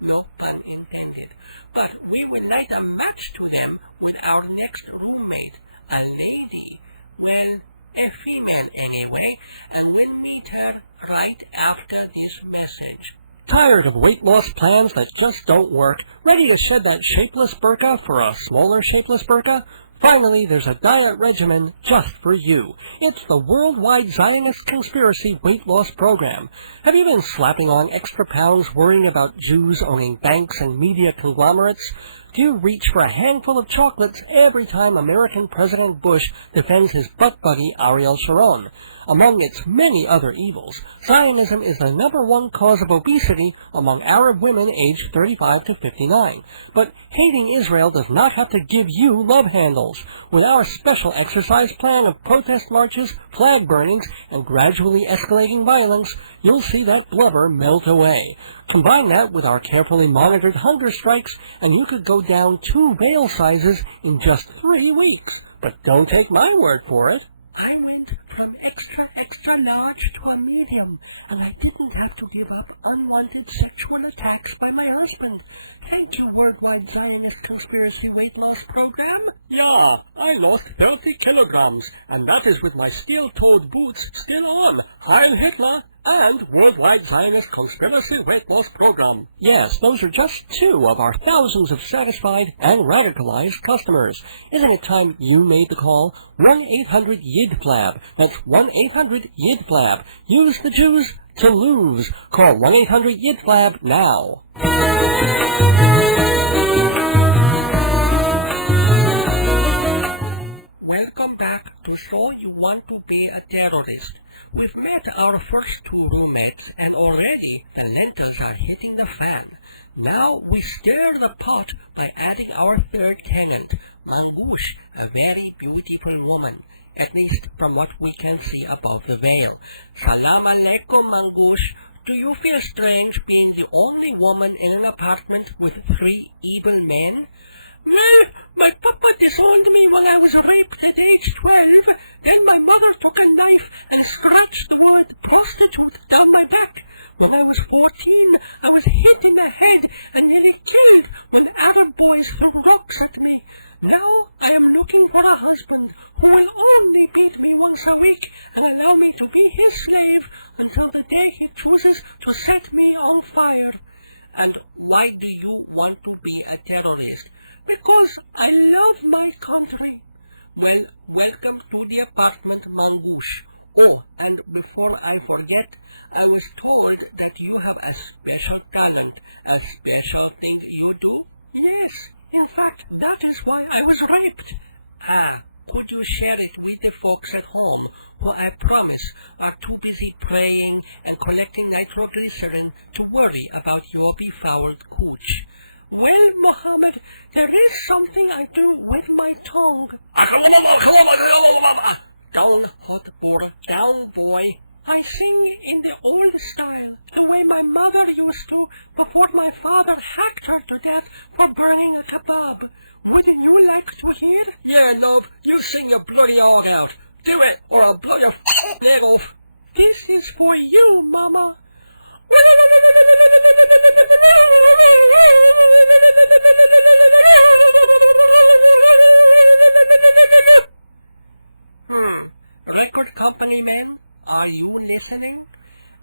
No pun intended. But we will light a match to them with our next roommate, a lady. Well, a female anyway, and we'll meet her right after this message. Tired of weight loss plans that just don't work? Ready to shed that shapeless burqa for a smaller shapeless burqa? Finally, there's a diet regimen just for you. It's the Worldwide Zionist Conspiracy Weight Loss Program. Have you been slapping on extra pounds worrying about Jews owning banks and media conglomerates? Do you reach for a handful of chocolates every time American President Bush defends his butt buddy Ariel Sharon? Among its many other evils, Zionism is the #1 cause of obesity among Arab women aged 35 to 59. But hating Israel does not have to give you love handles. With our special exercise plan of protest marches, flag burnings, and gradually escalating violence, you'll see that blubber melt away. Combine that with our carefully monitored hunger strikes, and you could go down 2 veil sizes in just 3 weeks. But don't take my word for it. I went from extra, extra large to a medium, and I didn't have to give up unwanted sexual attacks by my husband. Thank you, Worldwide Zionist Conspiracy Weight Loss Program. Yeah, I lost 30 kilograms, and that is with my steel-toed boots still on. Heil Hitler! And Worldwide Zionist Conspiracy Weight Loss Program. Yes, those are just 2 of our thousands of satisfied and radicalized customers. Isn't it time you made the call? 1-800-YIDFLAB. That's 1-800-YIDFLAB. Use the Jews to lose. Call 1-800-YIDFLAB now. Welcome back to So You Want to Be a Terrorist. We've met our first 2 roommates, and already the lentils are hitting the fan. Now we stir the pot by adding our 3rd tenant, Mangush, a very beautiful woman, at least from what we can see above the veil. Salam alaikum, Mangush. Do you feel strange being the only woman in an apartment with 3 evil men? Well, my papa disowned me when I was raped at age 12. Then my mother took a knife and scratched the word prostitute down my back. When I was 14, I was hit in the head and nearly killed when Arab boys threw rocks at me. Now I am looking for a husband who will only beat me once a week and allow me to be his slave until the day he chooses to set me on fire. And why do you want to be a terrorist? Because I love my country. Well, welcome to the apartment, Mangush. Oh, and before I forget, I was told that you have a special talent, a special thing you do? Yes, in fact, that is why I was raped. Ah, could you share it with the folks at home, who I promise are too busy praying and collecting nitroglycerin to worry about your befouled cooch? Well, Mohammed, there is something I do with my tongue. Down, hot boy, down, boy. I sing in the old style, the way my mother used to before my father hacked her to death for burning a kebab. Wouldn't you like to hear? Yeah, love, you sing your bloody heart out. Do it, or I'll blow your leg off. This is for you, Mama. Record company men, are you listening?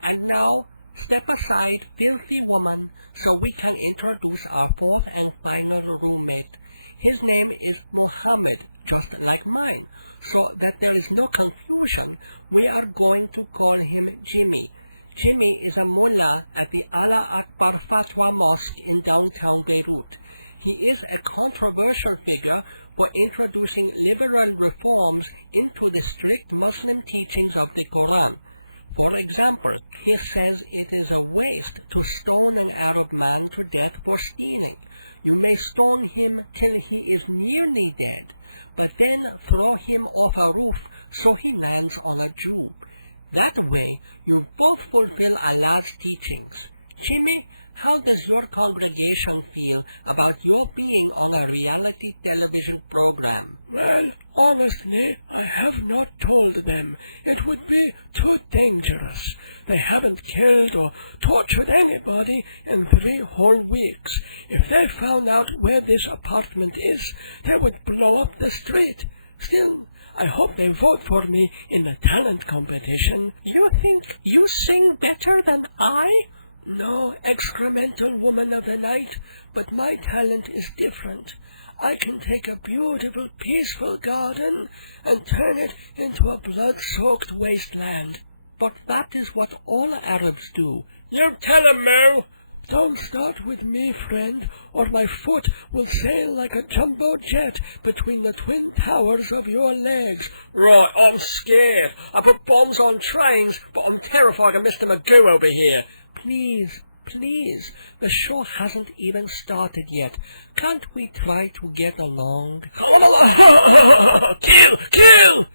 And now, step aside, filthy woman, so we can introduce our fourth and final roommate. His name is Mohammed, just like mine, so that there is no confusion, we are going to call him Jimmy. Jimmy is a mullah at the Allah Akbar Fatwa Mosque in downtown Beirut. He is a controversial figure for introducing liberal reforms into the strict Muslim teachings of the Quran. For example, he says it is a waste to stone an Arab man to death for stealing. You may stone him till he is nearly dead, but then throw him off a roof so he lands on a Jew. That way, you both fulfill Allah's teachings. Jimmy, how does your congregation feel about your being on a reality television program? Well, honestly, I have not told them. It would be too dangerous. They haven't killed or tortured anybody in 3 whole weeks. If they found out where this apartment is, they would blow up the street. Still, I hope they vote for me in the talent competition. You think you sing better than I? No, excremental woman of the night, but my talent is different. I can take a beautiful, peaceful garden and turn it into a blood-soaked wasteland. But that is what all Arabs do. You tell 'em, Mo! Don't start with me, friend, or my foot will sail like a jumbo jet between the twin towers of your legs. Right, I'm scared. I put bombs on trains, but I'm terrified of Mr. Magoo over here. Please, please, the show hasn't even started yet. Can't we try to get along? Kill! Kill!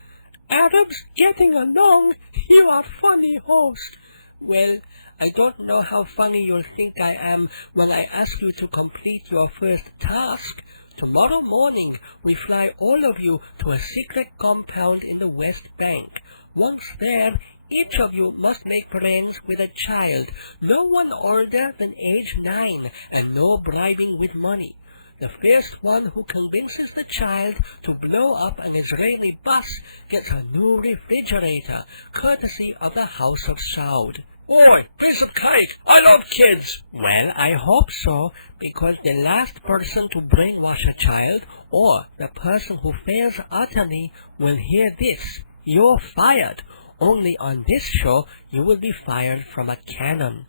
Arabs getting along? You are funny, host. Well, I don't know how funny you'll think I am when I ask you to complete your first task. Tomorrow morning, we fly all of you to a secret compound in the West Bank. Once there, each of you must make friends with a child, no one older than age 9, and no bribing with money. The first one who convinces the child to blow up an Israeli bus gets a new refrigerator, courtesy of the House of Saud. Oi, piece of cake! I love kids! Well, I hope so, because the last person to brainwash a child, or the person who fails utterly, will hear this. You're fired. Only on this show, you will be fired from a cannon.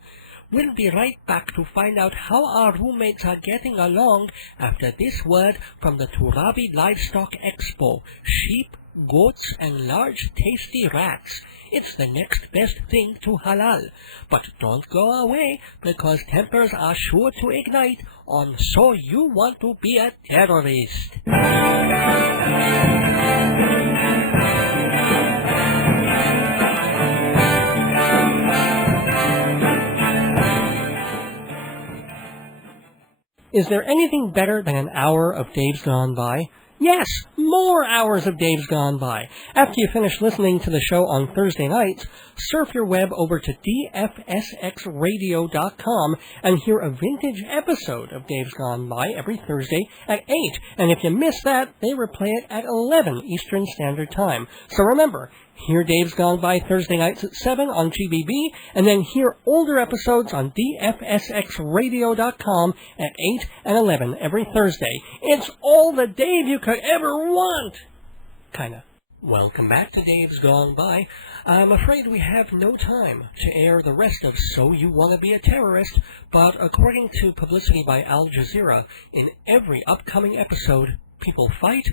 We'll be right back to find out how our roommates are getting along after this word from the Turabi Livestock Expo. Sheep, goats, and large tasty rats. It's the next best thing to halal. But don't go away, because tempers are sure to ignite on So You Want to Be a Terrorist. Is there anything better than an hour of Dave's Gone By? Yes, more hours of Dave's Gone By. After you finish listening to the show on Thursday nights, surf your web over to dfsxradio.com and hear a vintage episode of Dave's Gone By every Thursday at 8. And if you miss that, they replay it at 11 Eastern Standard Time. So remember, hear Dave's Gone By Thursday nights at 7 on GBB, and then hear older episodes on dfsxradio.com at 8 and 11 every Thursday. It's all the Dave you could ever want! Kinda. Welcome back to Dave's Gone By. I'm afraid we have no time to air the rest of So You Wanna Be a Terrorist, but according to publicity by Al Jazeera, in every upcoming episode, people fight,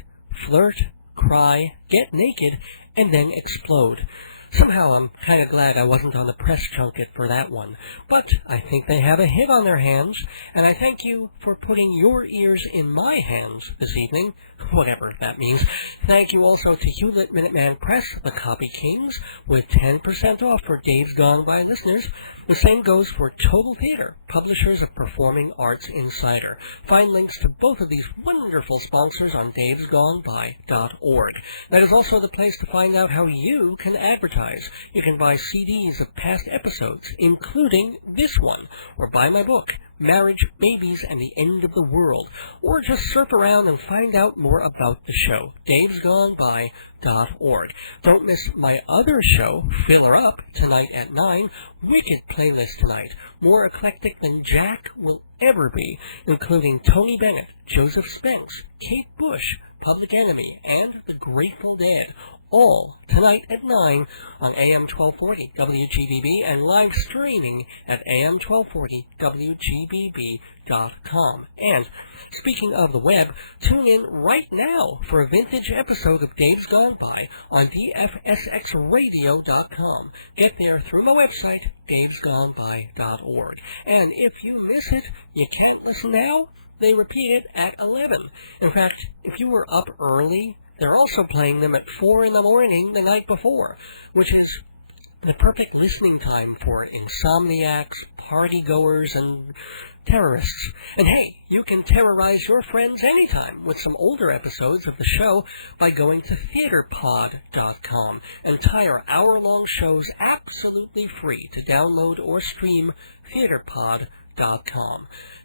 flirt, cry, get naked, and then explode. Somehow I'm kind of glad I wasn't on the press junket for that one. But I think they have a hit on their hands, and I thank you for putting your ears in my hands this evening, whatever that means. Thank you also to Hewlett Minuteman Press, the Copy Kings, with 10% off for Dave's Gone By listeners. The same goes for Total Theater, publishers of Performing Arts Insider. Find links to both of these wonderful sponsors on davesgoneby.org. That is also the place to find out how you can advertise. You can buy CDs of past episodes, including this one, or buy my book, Marriage, Babies, and the End of the World, or just surf around and find out more about the show, davesgoneby.org. Don't miss my other show, Filler Up, tonight at 9, wicked playlist tonight, more eclectic than Jack will ever be, including Tony Bennett, Joseph Spence, Kate Bush, Public Enemy, and The Grateful Dead, all tonight at 9 on AM 1240 WGBB and live streaming at AM1240WGBB.com. And speaking of the web, tune in right now for a vintage episode of Dave's Gone By on DFSXradio.com. Get there through my website, davesgoneby.org. And if you miss it, you can't listen now, they repeat it at 11. In fact, if you were up early, they're also playing them at 4 in the morning the night before, which is the perfect listening time for insomniacs, partygoers, and terrorists. And hey, you can terrorize your friends anytime with some older episodes of the show by going to theaterpod.com. Entire hour-long shows absolutely free to download or stream. theaterpod.com.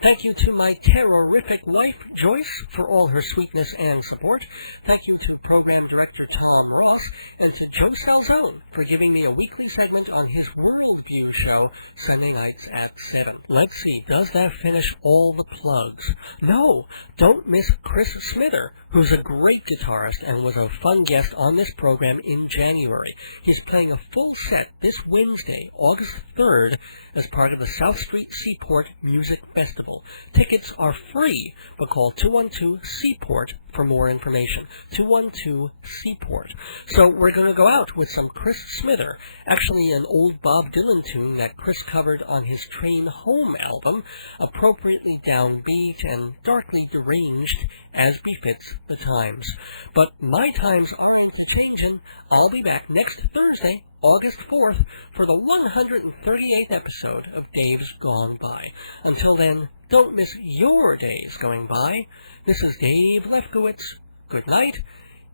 Thank you to my terrorific wife, Joyce, for all her sweetness and support. Thank you to Program Director Tom Ross, and to Joe Salzone for giving me a weekly segment on his Worldview show, Sunday nights at 7. Let's see, does that finish all the plugs? No, don't miss Chris Smither, who's a great guitarist and was a fun guest on this program in January. He's playing a full set this Wednesday, August 3rd, as part of the South Street Seaport Music Festival. Tickets are free, but call 212-SEAPORT for more information. 212-SEAPORT. So we're going to go out with some Chris Smither, actually an old Bob Dylan tune that Chris covered on his Train Home album, appropriately downbeat and darkly deranged as befits the times. But my times aren't a-changin'. I'll be back next Thursday, August 4th, for the 138th episode of Dave's Gone By. Until then, don't miss your days going by. This is Dave Lefkowitz. Good night.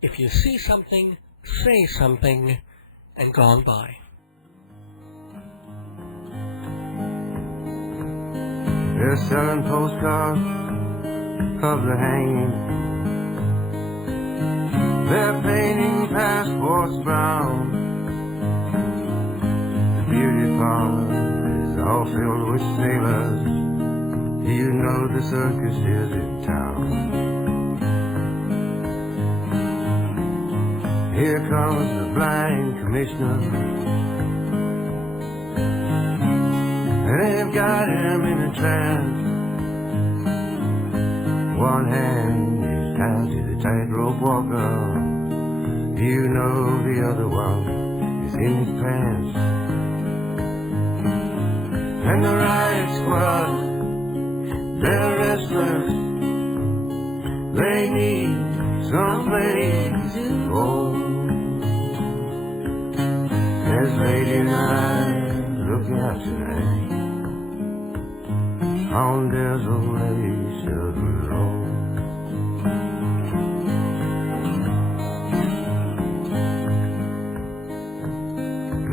If you see something, say something, and gone by. They're selling postcards of the hanging. They're painting passports brown. Beauty parlor is all filled with sailors. You know the circus is in town. Here comes the blind commissioner. They've got him in a trance. One hand is tied to the tightrope walker. You know the other one is in his pants. And the riot squad, they're restless. They need someplace to go. There's lady night looking out tonight on Desolation Road.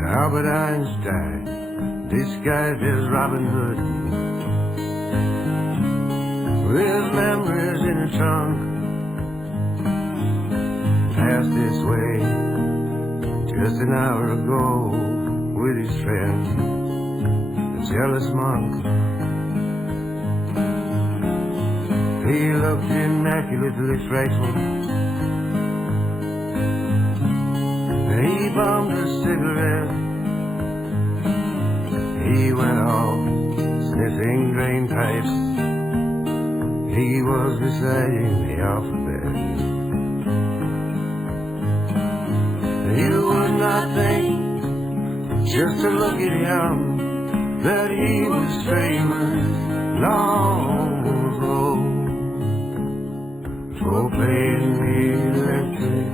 Albert Einstein disguised as Robin Hood, with memories in a trunk, passed this way just an hour ago with his friend, the jealous monk. He looked immaculately frightful, He bummed a cigarette. He went off sniffing drain pipes. He was reciting the alphabet. You would not think, just to look at him, that he was famous long ago for playing the electric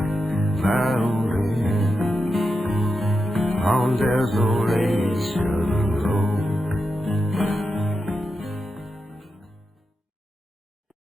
violin on desolate